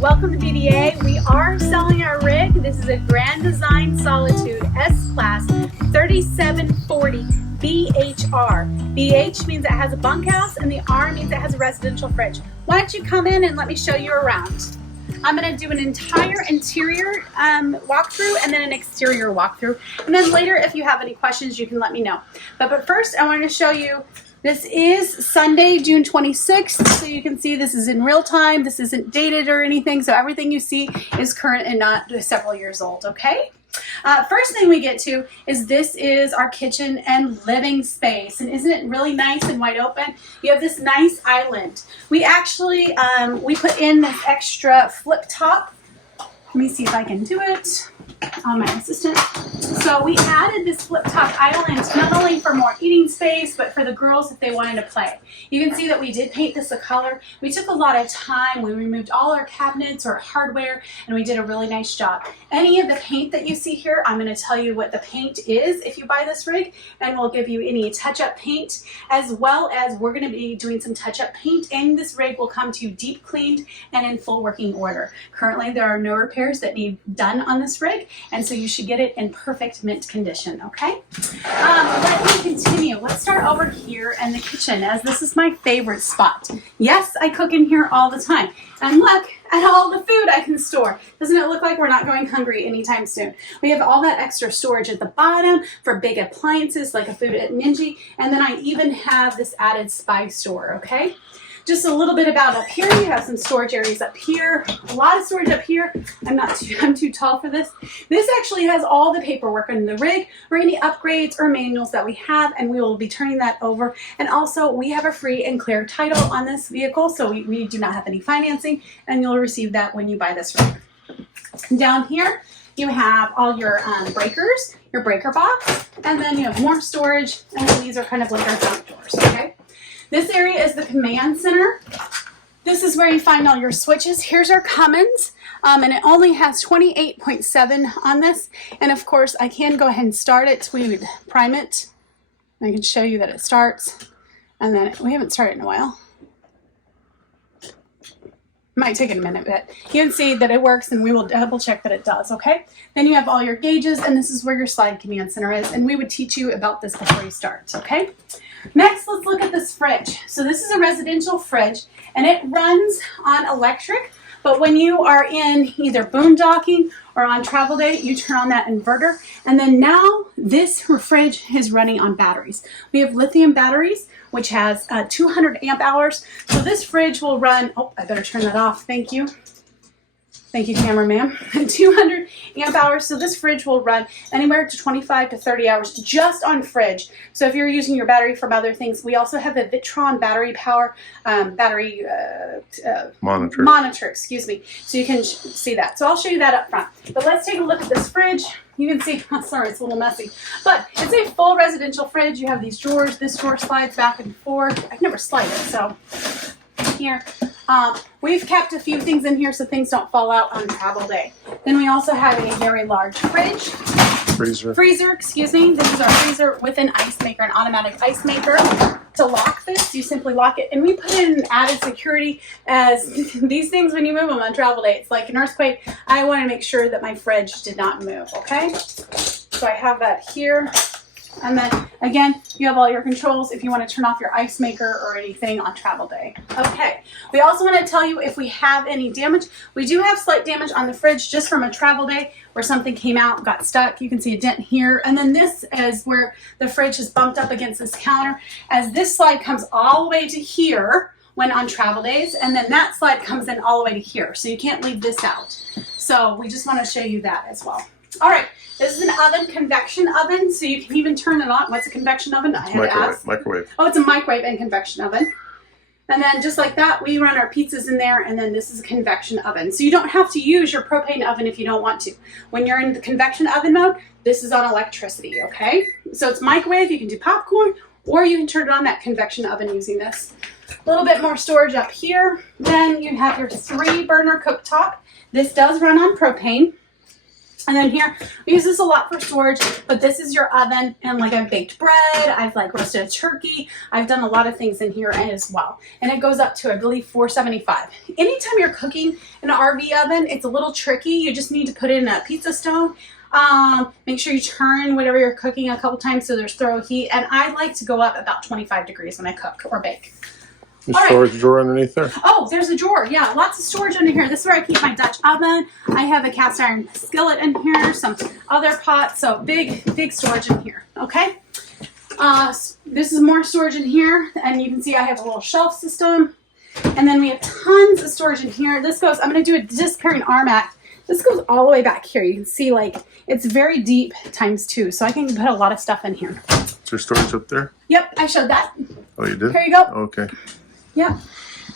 welcome to BDA. We are selling our rig. This is a Grand Design Solitude S-Class 3740BH-R. BH means it has a bunkhouse and the R means it has a residential fridge. Why don't you come in and let me show you around. I'm going to do an entire interior walkthrough and then an exterior walkthrough. And then later, if you have any questions, you can let me know. But first, I want to show you, this is Sunday, June 26th. So you can see this is in real time. This isn't dated or anything. So everything you see is current and not several years old, okay? First thing we get to is this is our kitchen and living space, and isn't it really nice and wide open? You have this nice island. We actually we put in this extra flip top. Let me see if I can do it on my assistant. So we added this flip top island not only for more eating space, but for the girls if they wanted to play. You can see that we did paint this a color. We took a lot of time. We removed all our cabinets or hardware, and we did a really nice job. Any of the paint that you see here, I'm going to tell you what the paint is if you buy this rig, and we'll give you any touch-up paint, as well as we're going to be doing some touch-up paint, and this rig will come to you deep cleaned and in full working order. Currently, there are no repairs that need done on this rig, and so you should get it in perfect mint condition, okay? Let me continue. Let's start over here in the kitchen, as this is my favorite spot. Yes, I cook in here all the time, and look at all the food I can store. Doesn't it look like we're not going hungry anytime soon? We have all that extra storage at the bottom for big appliances like a Food at Ninja, and then I even have this added spice store, okay? Just a little bit about up here. You have some storage areas up here, a lot of storage up here. I'm too tall for this. This actually has all the paperwork in the rig or any upgrades or manuals that we have, and we will be turning that over. And also we have a free and clear title on this vehicle, so we do not have any financing, and you'll receive that when you buy this rig. Down here you have all your breakers, your breaker box, and then you have more storage, and then these are kind of like our junk drawers, okay? This area is the command center. This is where you find all your switches. Here's our Cummins, and it only has 28.7 on this. And of course, I can go ahead and start it. We would prime it. I can show you that it starts. And then we haven't started in a while. Might take a minute, but you can see that it works, and we will double check that it does, okay? Then you have all your gauges, and this is where your slide command center is, and we would teach you about this before you start, okay? Next, let's look at this fridge. So this is a residential fridge, and it runs on electric, but when you are in either boondocking or on travel day, you turn on that inverter, and then now this fridge is running on batteries. We have lithium batteries, which has 200 amp hours. So this fridge will run, oh, I better turn that off, thank you. Thank you, cameraman. 200 amp hours. So this fridge will run anywhere to 25 to 30 hours just on fridge. So if you're using your battery from other things, we also have the Vitron battery power monitor, excuse me. So you can see that. So I'll show you that up front. But let's take a look at this fridge. You can see, oh, sorry, it's a little messy, but it's a full residential fridge. You have these drawers. This drawer slides back and forth. I've never slided, so here. We've kept a few things in here so things don't fall out on travel day. Then we also have a very large freezer, excuse me. This is our freezer with an ice maker, an automatic ice maker. To lock this, you simply lock it, and we put in added security, as these things, when you move them on travel day, it's like an earthquake. I want to make sure that my fridge did not move, okay? So I have that here. And then again, you have all your controls if you want to turn off your ice maker or anything on travel day. Okay, we also want to tell you if we have any damage. We do have slight damage on the fridge just from a travel day where something came out, got stuck. You can see a dent here. And then this is where the fridge is bumped up against this counter, as this slide comes all the way to here when on travel days, and then that slide comes in all the way to here. So you can't leave this out. So we just want to show you that as well. All right, this is an oven, convection oven, so you can even turn it on. What's a convection oven? I had to ask. Microwave. Oh, it's a microwave and convection oven. And then just like that, we run our pizzas in there, and then this is a convection oven. So you don't have to use your propane oven if you don't want to. When you're in the convection oven mode, this is on electricity, okay? So it's microwave, you can do popcorn, or you can turn it on that convection oven using this. A little bit more storage up here. Then you have your 3-burner cooktop. This does run on propane. And then here, we use this a lot for storage, but this is your oven, and like I've baked bread, I've like roasted a turkey, I've done a lot of things in here as well. And it goes up to, I believe, 475. Anytime you're cooking in an RV oven, it's a little tricky. You just need to put it in a pizza stone. Make sure you turn whatever you're cooking a couple times so there's thorough heat. And I like to go up about 25 degrees when I cook or bake. The storage drawer underneath there? Oh, there's a drawer. Yeah, lots of storage under here. This is where I keep my Dutch oven. I have a cast iron skillet in here, some other pots. So big storage in here. Okay. This is more storage in here. And you can see I have a little shelf system. And then we have tons of storage in here. This goes, I'm going to do a disappearing arm act. This goes all the way back here. You can see like it's very deep ×2. So I can put a lot of stuff in here. Is there storage up there? Yep, I showed that. Oh, you did? Here you go. Okay. Yep.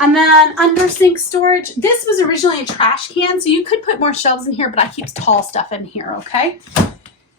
And then under sink storage, this was originally a trash can, so you could put more shelves in here, but I keep tall stuff in here, okay?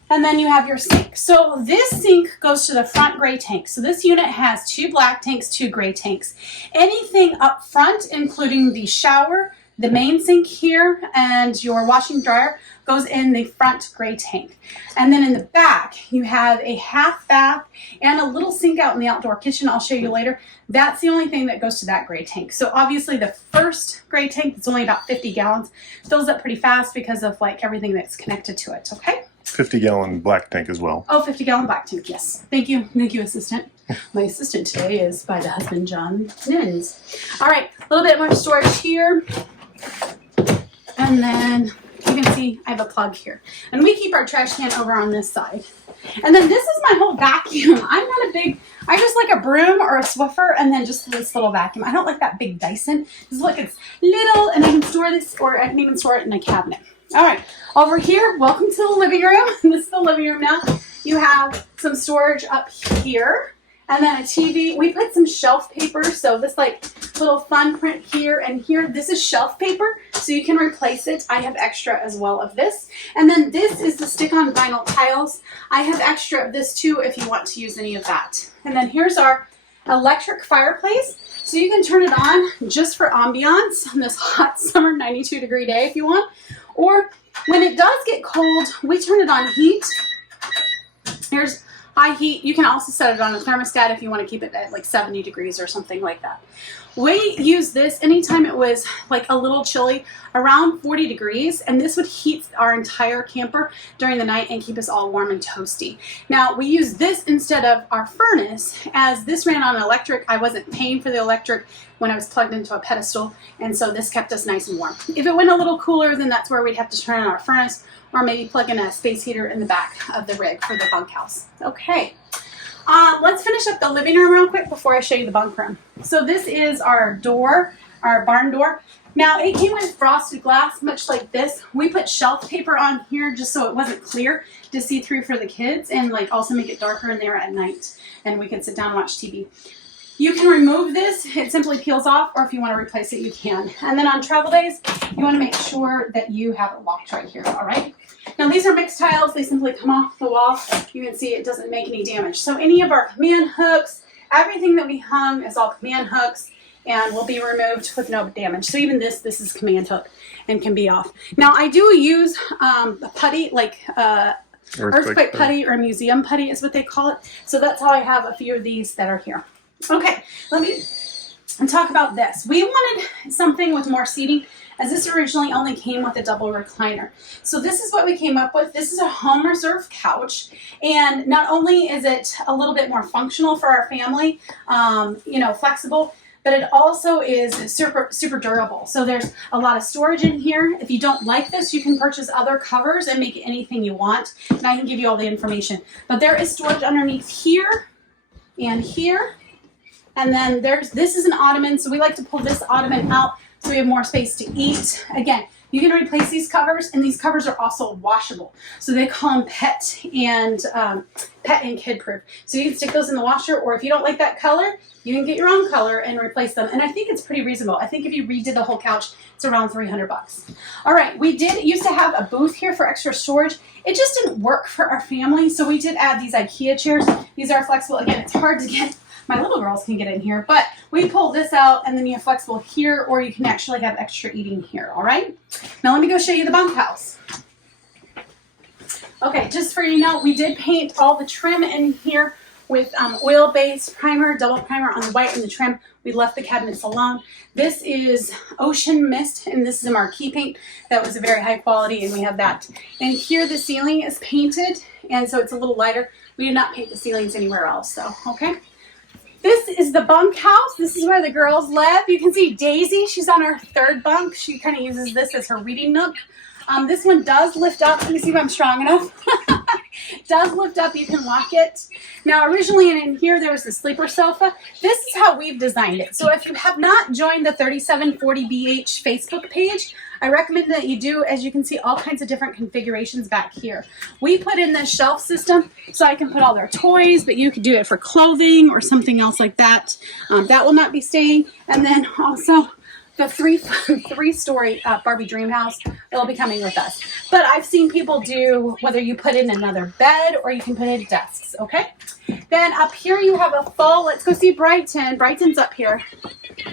And then you have your sink. So this sink goes to the front gray tank. So this unit has 2 black tanks, 2 gray tanks. Anything up front, including the shower, the main sink here, and your washing dryer goes in the front gray tank. And then in the back, you have a half bath and a little sink out in the outdoor kitchen. I'll show you later. That's the only thing that goes to that gray tank. So obviously the first gray tank, it's only about 50 gallons, fills up pretty fast because of like everything that's connected to it, okay? 50-gallon black tank as well. Oh, 50-gallon black tank, yes. Thank you, assistant. My assistant today is by the husband, John Nins. All right, a little bit more storage here. And then you can see I have a plug here. And we keep our trash can over on this side. And then this is my whole vacuum. I'm not a big, I just like a broom or a Swiffer and then just this little vacuum. I don't like that big Dyson. Just look, it's little and I can store this, or I can even store it in a cabinet. All right, over here, welcome to the living room. This is the living room now. You have some storage up here. And then a TV. We put some shelf paper, so this like little fun print here and here. This is shelf paper, so you can replace it. I have extra as well of this. And then this is the stick-on vinyl tiles. I have extra of this too if you want to use any of that. And then here's our electric fireplace. So you can turn it on just for ambiance on this hot summer 92-degree day if you want. Or when it does get cold, we turn it on heat. Here's high heat. You can also set it on a thermostat if you want to keep it at like 70 degrees or something like that. We use this anytime it was like a little chilly, around 40 degrees, and this would heat our entire camper during the night and keep us all warm and toasty. Now, we use this instead of our furnace, as this ran on electric. I wasn't paying for the electric when I was plugged into a pedestal, and so this kept us nice and warm. If it went a little cooler, then that's where we'd have to turn on our furnace, or maybe plug in a space heater in the back of the rig for the bunkhouse. Okay, let's finish up the living room real quick before I show you the bunk room. So this is our door, our barn door. Now it came with frosted glass, much like this. We put shelf paper on here just so it wasn't clear to see through for the kids, and like also make it darker in there at night, and we can sit down and watch TV. You can remove this, it simply peels off, or if you want to replace it, you can. And then on travel days, you want to make sure that you have it locked right here, all right? Now these are mixed tiles, they simply come off the wall. You can see it doesn't make any damage. So any of our command hooks, everything that we hung is all command hooks and will be removed with no damage. So even this is command hook and can be off. Now I do use a putty, like earthquake putty or museum putty is what they call it. So that's how I have a few of these that are here. Okay, let me talk about this. We wanted something with more seating, as this originally only came with a double recliner. So this is what we came up with. This is a home reserve couch, and not only is it a little bit more functional for our family, you know, flexible, but it also is super durable. So there's a lot of storage in here. If you don't like this, you can purchase other covers and make it anything you want, and I can give you all the information. But there is storage underneath here and here. And then this is an ottoman, so we like to pull this ottoman out so we have more space to eat. Again, you can replace these covers, and these covers are also washable. So they call them pet and kid proof. So you can stick those in the washer, or if you don't like that color, you can get your own color and replace them. And I think it's pretty reasonable. I think if you redid the whole couch, it's around $300. All right, we used to have a booth here for extra storage. It just didn't work for our family, so we did add these IKEA chairs. These are flexible. Again, it's hard to get. My little girls can get in here, but we pull this out, and then you have flexible here, or you can actually have extra eating here, all right? Now let me go show you the bunkhouse. Okay, just for you know, we did paint all the trim in here with oil-based primer, double primer on the white and the trim. We left the cabinets alone. This is Ocean Mist, and this is a marquee paint that was a very high quality, and we have that. And here the ceiling is painted, and so it's a little lighter. We did not paint the ceilings anywhere else, so, okay. This is the bunkhouse. This is where the girls live. You can see Daisy, she's on her third bunk. She kind of uses this as her reading nook. This one does lift up. Let me see if I'm strong enough. Does lift up. You can lock it. Now, originally in here, there was the sleeper sofa. This is how we've designed it. So if you have not joined the 3740BH Facebook page, I recommend that you do. As you can see, all kinds of different configurations back here. We put in this shelf system so I can put all their toys, but you could do it for clothing or something else like that. That will not be staying. And then also the three-story Barbie Dream House, it'll be coming with us. But I've seen people do, whether you put in another bed or you can put in desks, okay? Then up here you have a full, let's go see Brighton. Brighton's up here.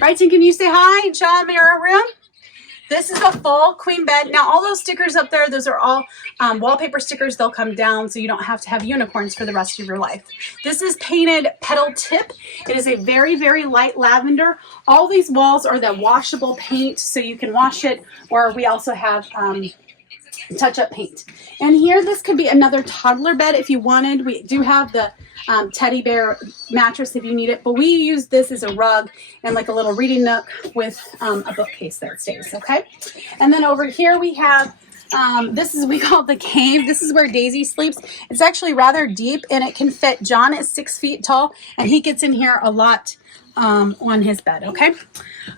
Brighton, can you say hi and show them your room? This is a full queen bed. Now, all those stickers up there, those are all wallpaper stickers. They'll come down so you don't have to have unicorns for the rest of your life. This is painted petal tip. It is a very, very light lavender. All these walls are the washable paint, so you can wash it, or we also have touch-up paint. And here, this could be another toddler bed if you wanted. We do have the teddy bear mattress if you need it, but we use this as a rug and like a little reading nook with a bookcase that stays, okay? And then over here we have we call it the cave. This is where Daisy sleeps. It's actually rather deep, and it can fit. John is 6 feet tall, and he gets in here a lot on his bed, okay?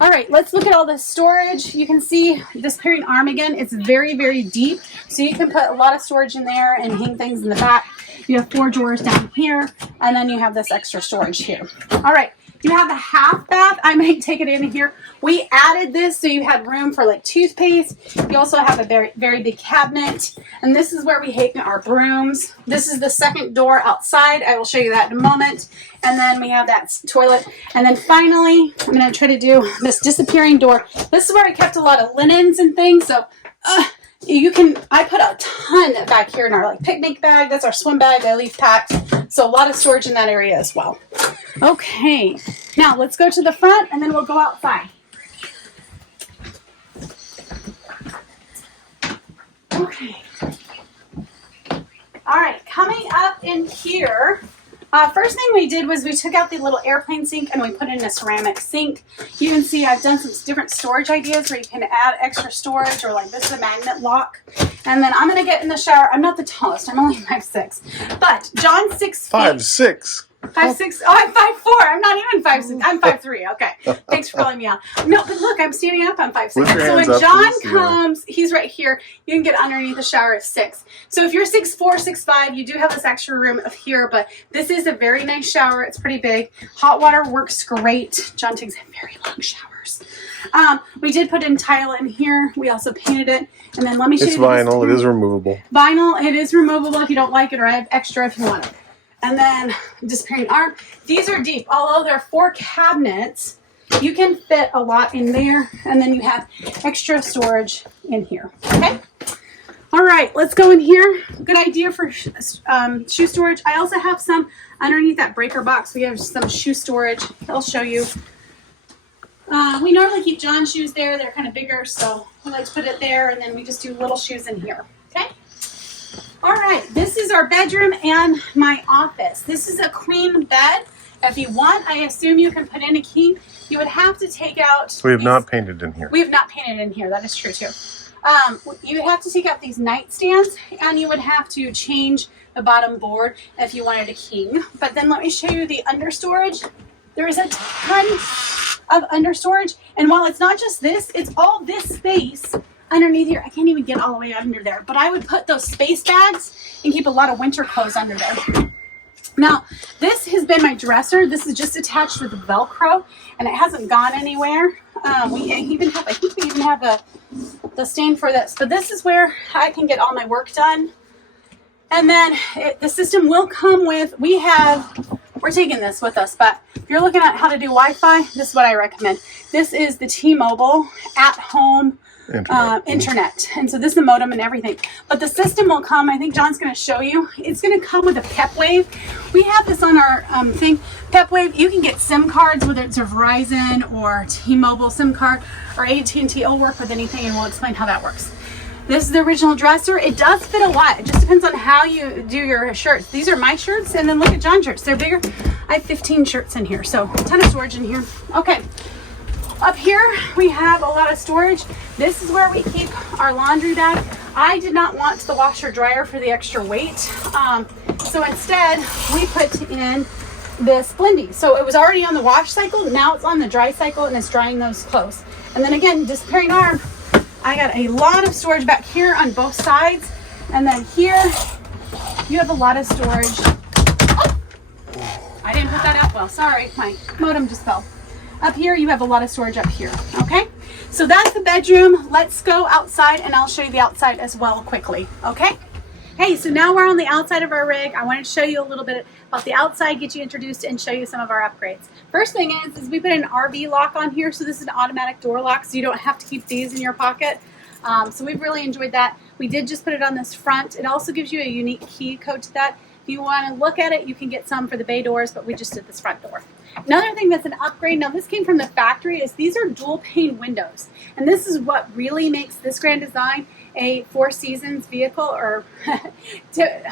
All right, let's look at all the storage. You can see this clearing arm again. It's very, very deep, so you can put a lot of storage in there and hang things in the back. You have 4 drawers down here, and then you have this extra storage here. All right, you have the half bath. I might take it in here. We added this so you had room for like toothpaste. You also have a very, very big cabinet, and this is where we hang our brooms. This is the second door outside. I will show you that in a moment. And then we have that toilet. And then finally, I'm going to try to do this disappearing door. This is where I kept a lot of linens and things. So I put a ton back here in our like picnic bag. That's our swim bag I leave packed. So a lot of storage in that area as well. Okay, now let's go to the front and then we'll go outside. Okay. All right, coming up in here, first thing we did was we took out the little airplane sink and we put in a ceramic sink. You can see I've done some different storage ideas where you can add extra storage, or like this is a magnet lock. And then I'm going to get in the shower. I'm not the tallest. I'm only 5'6". But John's 6 feet. 5'6". 5'6". Oh, I'm 5'4". I'm not even 5'6". I'm 5'3". Okay. Thanks for calling me out. No, but look, I'm standing up. I'm 5'6". So when John comes, he's right here. You can get underneath the shower at 6. So if you're 6'4", 6'5", you do have this extra room up here, but this is a very nice shower. It's pretty big. Hot water works great. John takes very long showers. We did put in tile in here. We also painted it. And then let me show you. It's vinyl. It is removable. Vinyl. It is removable if you don't like it, or I have extra if you want it. And then disappearing arm. These are deep. Although there are 4 cabinets, you can fit a lot in there. And then you have extra storage in here. Okay. All right, let's go in here. Good idea for shoe storage. I also have some underneath that breaker box. We have some shoe storage. I'll show you. We normally keep John's shoes there. They're kind of bigger, so we like to put it there, and then we just do little shoes in here. Okay. All right, this is our bedroom and my office. This is a queen bed. If you want, I assume you can put in a king. You would have to take out... We have not painted in here. We have not painted in here. That is true, too. You would have to take out these nightstands, and you would have to change the bottom board if you wanted a king. But then let me show you the under storage. There is a ton of under storage, and while it's not just this, it's all this space underneath here. I can't even get all the way under there, but I would put those space bags and keep a lot of winter clothes under there. Now, this has been my dresser. This is just attached with Velcro, and it hasn't gone anywhere. We even have, I think we even have the stand for this. But this is where I can get all my work done. And then the system will come with, we're taking this with us, but if you're looking at how to do Wi-Fi, this is what I recommend. This is the T-Mobile at home internet. And so this is the modem and everything. But the system will come, I think John's going to show you. It's going to come with a PepWave. We have this on our thing. PepWave, you can get SIM cards, whether it's a Verizon or T-Mobile SIM card or AT&T. It'll work with anything, and we'll explain how that works. This is the original dresser. It does fit a lot. It just depends on how you do your shirts. These are my shirts, and then look at John's shirts. They're bigger. I have 15 shirts in here, so a ton of storage in here. Okay. Up here, we have a lot of storage. This is where we keep our laundry bag. I did not want the washer dryer for the extra weight. So instead, we put in this Blindy. So it was already on the wash cycle. Now it's on the dry cycle, and it's drying those clothes. And then again, disappearing arm. I got a lot of storage back here on both sides. And then here, you have a lot of storage. Oh, I didn't put that up well. Sorry, my modem just fell. Up here, you have a lot of storage up here, okay? So that's the bedroom. Let's go outside, and I'll show you the outside as well quickly, okay? Hey, so now we're on the outside of our rig. I wanted to show you a little bit about the outside, get you introduced, and show you some of our upgrades. First thing is we put an RV lock on here, so this is an automatic door lock, so you don't have to keep these in your pocket. So we've really enjoyed that. We did just put it on this front. It also gives you a unique key code to that. If you want to look at it, you can get some for the bay doors, but we just did this front door. Another thing that's an upgrade, now this came from the factory, is these are dual pane windows. And this is what really makes this Grand Design a Four Seasons vehicle or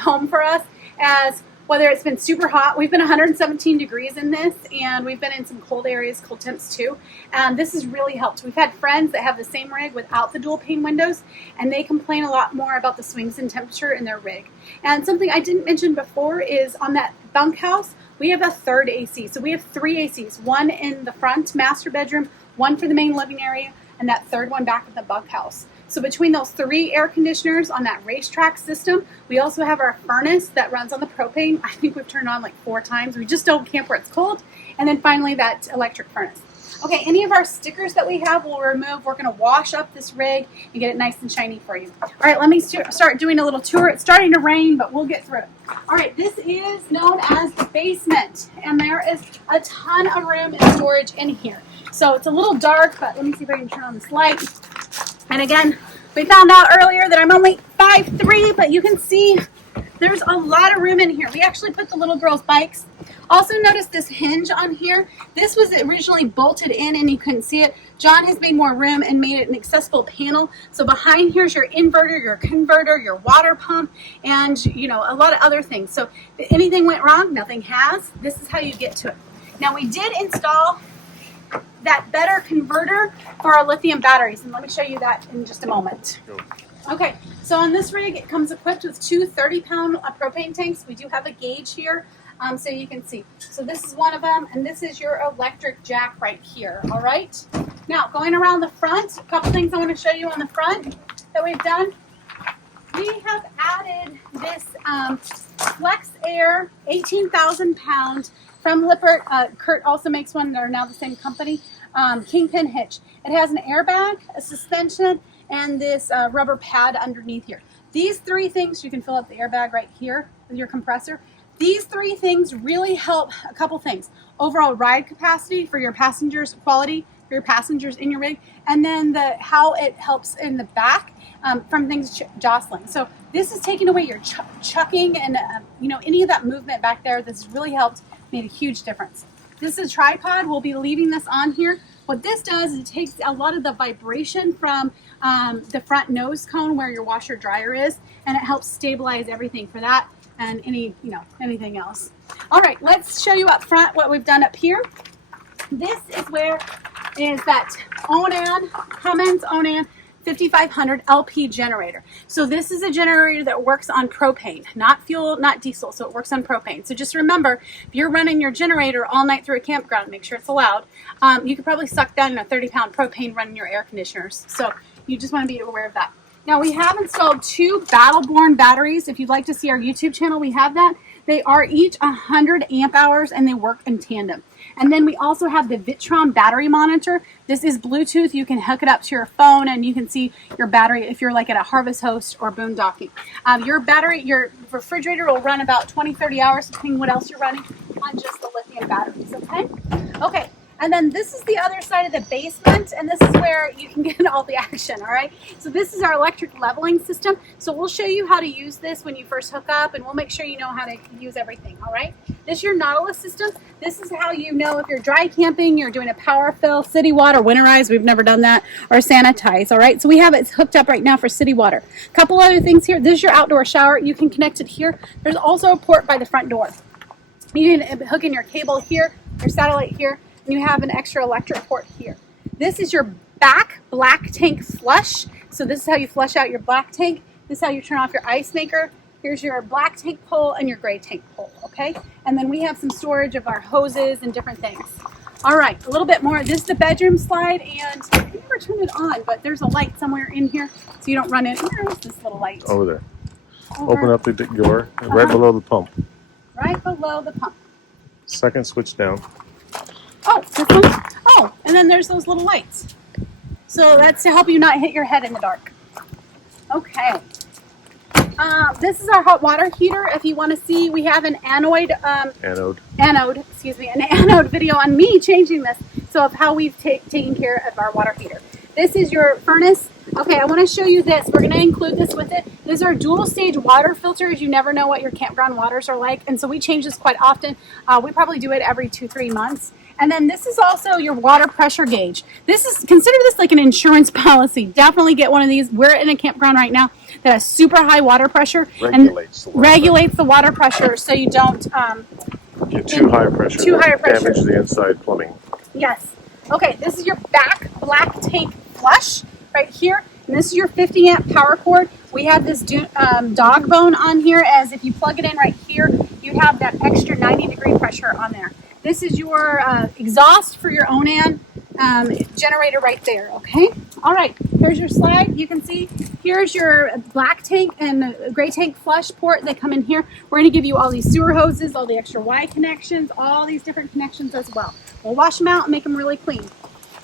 home for us, as whether it's been super hot. We've been 117 degrees in this, and we've been in some cold areas, cold temps too. And this has really helped. We've had friends that have the same rig without the dual pane windows, and they complain a lot more about the swings in temperature in their rig. And something I didn't mention before is on that bunkhouse, we have a third AC. So we have 3 ACs, one in the front master bedroom, one for the main living area, and that third one back at the bunkhouse. So between those 3 air conditioners on that racetrack system, we also have our furnace that runs on the propane. I think we've turned on like 4 times. We just don't camp where it's cold. And then finally that electric furnace. Okay, any of our stickers that we have we'll remove. We're going to wash up this rig and get it nice and shiny for you. All right, let me start doing a little tour. It's starting to rain, but we'll get through it. All right, this is known as the basement, and there is a ton of room and storage in here. So it's a little dark, but let me see if I can turn on this light. And again, we found out earlier that I'm only 5'3", but you can see there's a lot of room in here. We actually put the little girls' bikes. Also notice this hinge on here. This was originally bolted in and you couldn't see it. John has made more room and made it an accessible panel. So behind here's your inverter, your converter, your water pump, and you know, a lot of other things. So if anything went wrong, nothing has. This is how you get to it. Now we did install that better converter for our lithium batteries, and let me show you that in just a moment. Okay, so on this rig, it comes equipped with 2 30-pound propane tanks. We do have a gauge here, so you can see. So this is one of them, and this is your electric jack right here, all right? Now, going around the front, a couple things I want to show you on the front that we've done. We have added this Flex Air 18,000 pound from Lippert. Kurt also makes one. They're now the same company. Kingpin hitch. It has an airbag, a suspension, and this rubber pad underneath here. These 3 things, you can fill up the airbag right here with your compressor. These 3 things really help a couple things. Overall ride capacity for your passengers, quality for your passengers in your rig, and then how it helps in the back from things jostling. So this is taking away your chucking and you know, any of that movement back there. This has really helped, made a huge difference. This is a tripod. We'll be leaving this on here. What this does is it takes a lot of the vibration from the front nose cone where your washer dryer is, and it helps stabilize everything for that and anything else. All right, let's show you up front what we've done up here. This is where is that Cummins Onan 5500 LP generator. So this is a generator that works on propane, not fuel, not diesel. So it works on propane. So just remember, if you're running your generator all night through a campground, make sure it's allowed. You could probably suck down a 30-pound propane running your air conditioners. So you just want to be aware of that. Now we have installed 2 Battleborn batteries. If you'd like to see our YouTube channel, we have that. They are each 100 amp hours and they work in tandem. And then we also have the Vitron battery monitor. This is Bluetooth. You can hook it up to your phone and you can see your battery if you're like at a Harvest Host or boondocking. Your refrigerator will run about 20-30 hours depending what else you're running on just the lithium batteries, okay? Okay, And then this is the other side of the basement, and this is where you can get all the action, all right? So this is our electric leveling system. So we'll show you how to use this when you first hook up, and we'll make sure you know how to use everything, all right? This is your Nautilus system. This is how you know if you're dry camping, you're doing a power fill, city water, winterize, we've never done that, or sanitize, all right? So we have it hooked up right now for city water. A couple other things here. This is your outdoor shower. You can connect it here. There's also a port by the front door. You can hook in your cable here, your satellite here, and you have an extra electric port here. This is your back black tank flush. So this is how you flush out your black tank. This is how you turn off your ice maker. Here's your black tank pole and your gray tank pole, okay? And then we have some storage of our hoses and different things. All right, a little bit more. This is the bedroom slide, and I never turned it on, but there's a light somewhere in here so you don't run in. Where is this little light? Over there. Over. Open up the door, right below the pump. Right below the pump. Second switch down. Oh, this one? Oh, and then there's those little lights. So that's to help you not hit your head in the dark. Okay. This is our hot water heater. If you want to see, we have an anode video on me changing this. So of how we've taken care of our water heater. This is your furnace. Okay, I want to show you this. We're going to include this with it. These are dual stage water filters. You never know what your campground waters are like. And so we change this quite often. We probably do it every 2-3 months. And then this is also your water pressure gauge. Consider this like an insurance policy. Definitely get one of these. We're in a campground right now that has super high water pressure. Regulates the water pressure so you don't get too high pressure. Damage the inside plumbing. Yes. Okay, this is your back black tank flush right here. And this is your 50 amp power cord. We have this dog bone on here, as if you plug it in right here, you have that extra 90-degree pressure on there. This is your exhaust for your Onan generator right there, okay? All right, here's your slide. You can see here's your black tank and gray tank flush port. They come in here. We're going to give you all these sewer hoses, all the extra Y connections, all these different connections as well. We'll wash them out and make them really clean.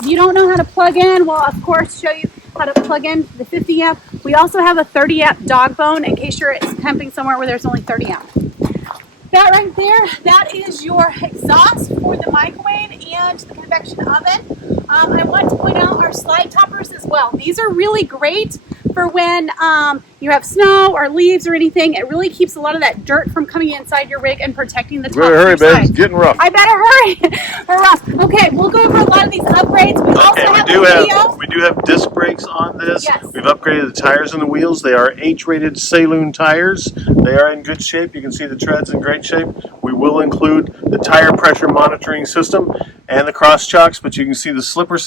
If you don't know how to plug in, we'll of course show you how to plug in the 50 amp. We also have a 30 amp dog bone in case you're camping somewhere where there's only 30 amp. That right there, that is your exhaust for the microwave and the convection oven. I want to point out our slide toppers as well. These are really great for when you have snow or leaves or anything. It really keeps a lot of that dirt from coming inside your rig and protecting the top. Better hurry, babe. It's getting rough. I better hurry. We're rough. Okay, we'll go over a lot of these upgrades. We do have disc brakes on this. Yes. We've upgraded the tires and the wheels. They are H-rated Saloon tires. They are in good shape. You can see the treads in great shape. We will include the tire pressure monitoring system and the cross chocks, but you can see the slipper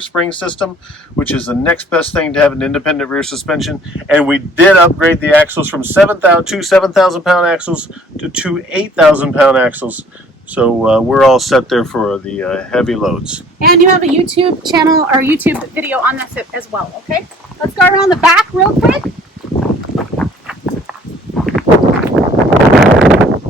spring system, which is the next best thing to have an independent rear suspension. And we did upgrade the axles from 7,000 pound axles to 2 8,000 pound axles. So we're all set there for the heavy loads. And you have a YouTube channel or YouTube video on this as well, okay? Let's go around the back real quick.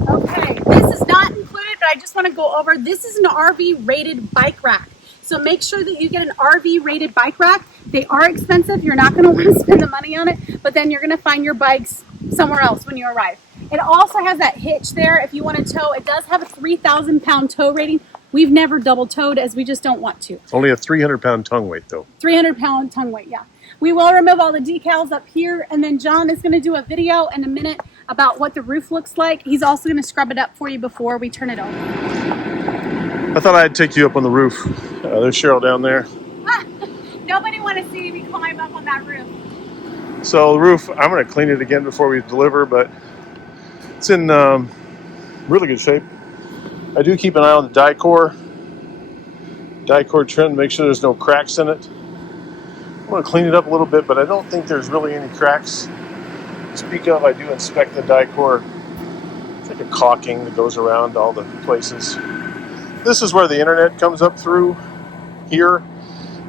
Okay, this is not included, but I just want to go over, this is an RV rated bike rack. So make sure that you get an RV rated bike rack. They are expensive. You're not going to want to spend the money on it, but then you're going to find your bikes somewhere else when you arrive. It also has that hitch there if you want to tow. It does have a 3,000 pound tow rating. We've never double towed as we just don't want to. Only a 300 pound tongue weight though. 300 pound tongue weight, yeah. We will remove all the decals up here, and then John is going to do a video in a minute about what the roof looks like. He's also going to scrub it up for you before we turn it over. I thought I'd take you up on the roof. There's Cheryl down there. Nobody want to see me climb up on that roof. So the roof, I'm going to clean it again before we deliver, but it's in really good shape. I do keep an eye on the die-core trim, make sure there's no cracks in it. I want to clean it up a little bit, but I don't think there's really any cracks. To speak of, I do inspect the die-core. It's like a caulking that goes around all the places. This is where the internet comes up through here.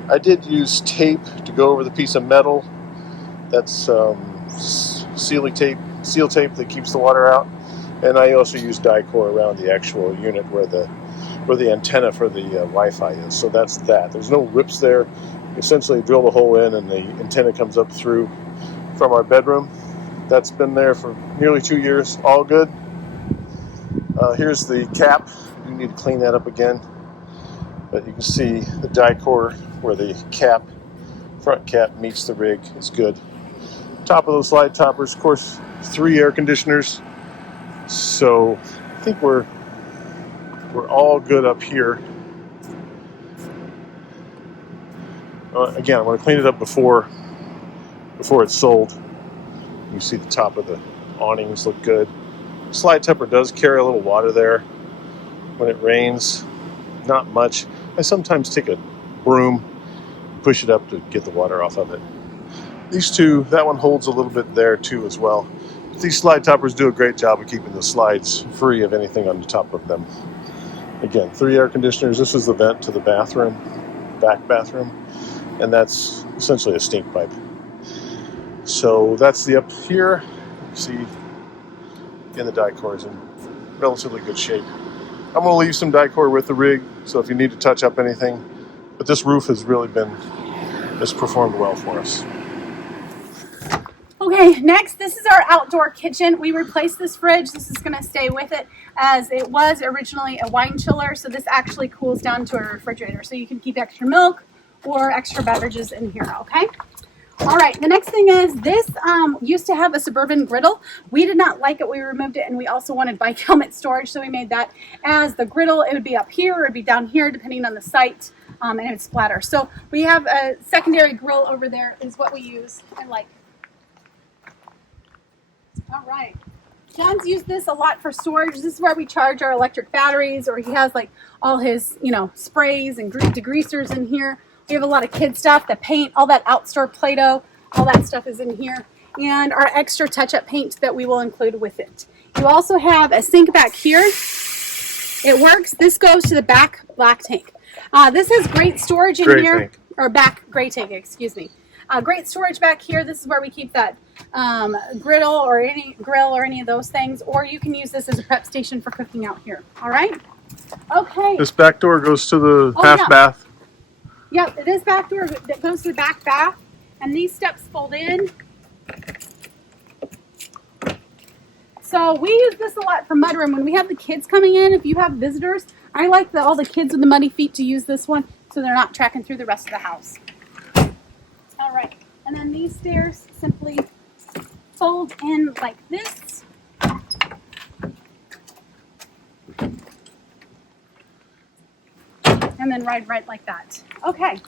I did use tape to go over the piece of metal. That's seal tape that keeps the water out. And I also use die-core around the actual unit where the antenna for the Wi-Fi is. So that's that. There's no rips there. You essentially drill the hole in and the antenna comes up through from our bedroom. That's been there for nearly 2 years. All good. Here's the cap. You need to clean that up again. But you can see the Dicor where the cap, front cap meets the rig is good. Top of those slide toppers, of course, 3 air conditioners. So I think we're all good up here. Again, I'm going to clean it up before it's sold. You see the top of the awnings look good. Slide topper does carry a little water there when it rains. Not much. I sometimes take a broom, push it up to get the water off of it. These two, that one holds a little bit there too as well. But these slide toppers do a great job of keeping the slides free of anything on the top of them. Again, 3 air conditioners. This is the vent to the bathroom, back bathroom, and that's essentially a stink pipe. So that's the up here. You see, in the Dicor is in relatively good shape. I'm going to leave some Dicor with the rig, so if you need to touch up anything. But this roof has really performed well for us. Okay, next, this is our outdoor kitchen. We replaced this fridge. This is going to stay with it as it was originally a wine chiller. So this actually cools down to a refrigerator. So you can keep extra milk or extra beverages in here, okay? All right, the next thing is this used to have a Suburban griddle. We did not like it. We removed it, and we also wanted bike helmet storage, so we made that as the griddle. It would be up here or it would be down here, depending on the site, and it would splatter. So we have a secondary grill over there is what we use. And like, all right. John's used this a lot for storage. This is where we charge our electric batteries, or he has like all his, sprays and degreasers in here. We have a lot of kid stuff, the paint, all that outdoor Play-Doh, all that stuff is in here. And our extra touch-up paint that we will include with it. You also have a sink back here. It works. This goes to the back black tank. This has great storage in here. Tank. Or back gray tank, excuse me. Great storage back here. This is where we keep that grill or any of those things. Or you can use this as a prep station for cooking out here. All right? Okay. This back door goes to the half bath. Yep, this back door that goes to the back bath, and these steps fold in. So we use this a lot for mudroom. When we have the kids coming in, if you have visitors, I like all the kids with the muddy feet to use this one so they're not tracking through the rest of the house. All right, and then these stairs simply fold in like this. And then ride right like that. Okay,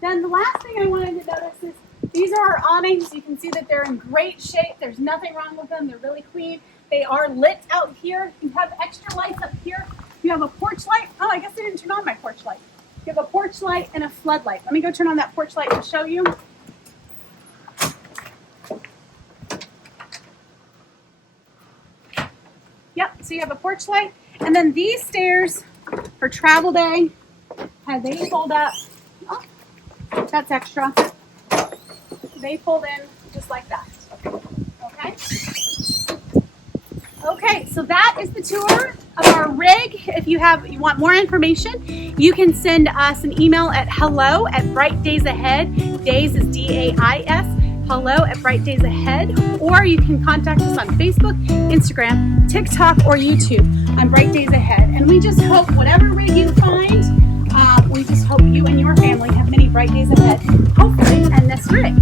then the last thing I wanted to notice is these are our awnings. You can see that they're in great shape. There's nothing wrong with them. They're really clean. They are lit out here. You have extra lights up here. You have a porch light. Oh, I guess I didn't turn on my porch light. You have a porch light and a floodlight. Let me go turn on that porch light to show you. Yep, so you have a porch light. And then these stairs for travel day, they fold up. Oh, that's extra. They fold in just like that. Okay? Okay, so that is the tour of our rig. If you want more information, you can send us an email at hello@Bright Dais Ahead. Days is D-A-I-S. hello@Bright Dais Ahead. Or you can contact us on Facebook, Instagram, TikTok, or YouTube on Bright Dais Ahead. And we just hope whatever rig you find, we just hope you and your family have many bright days ahead, hopefully, and this rig.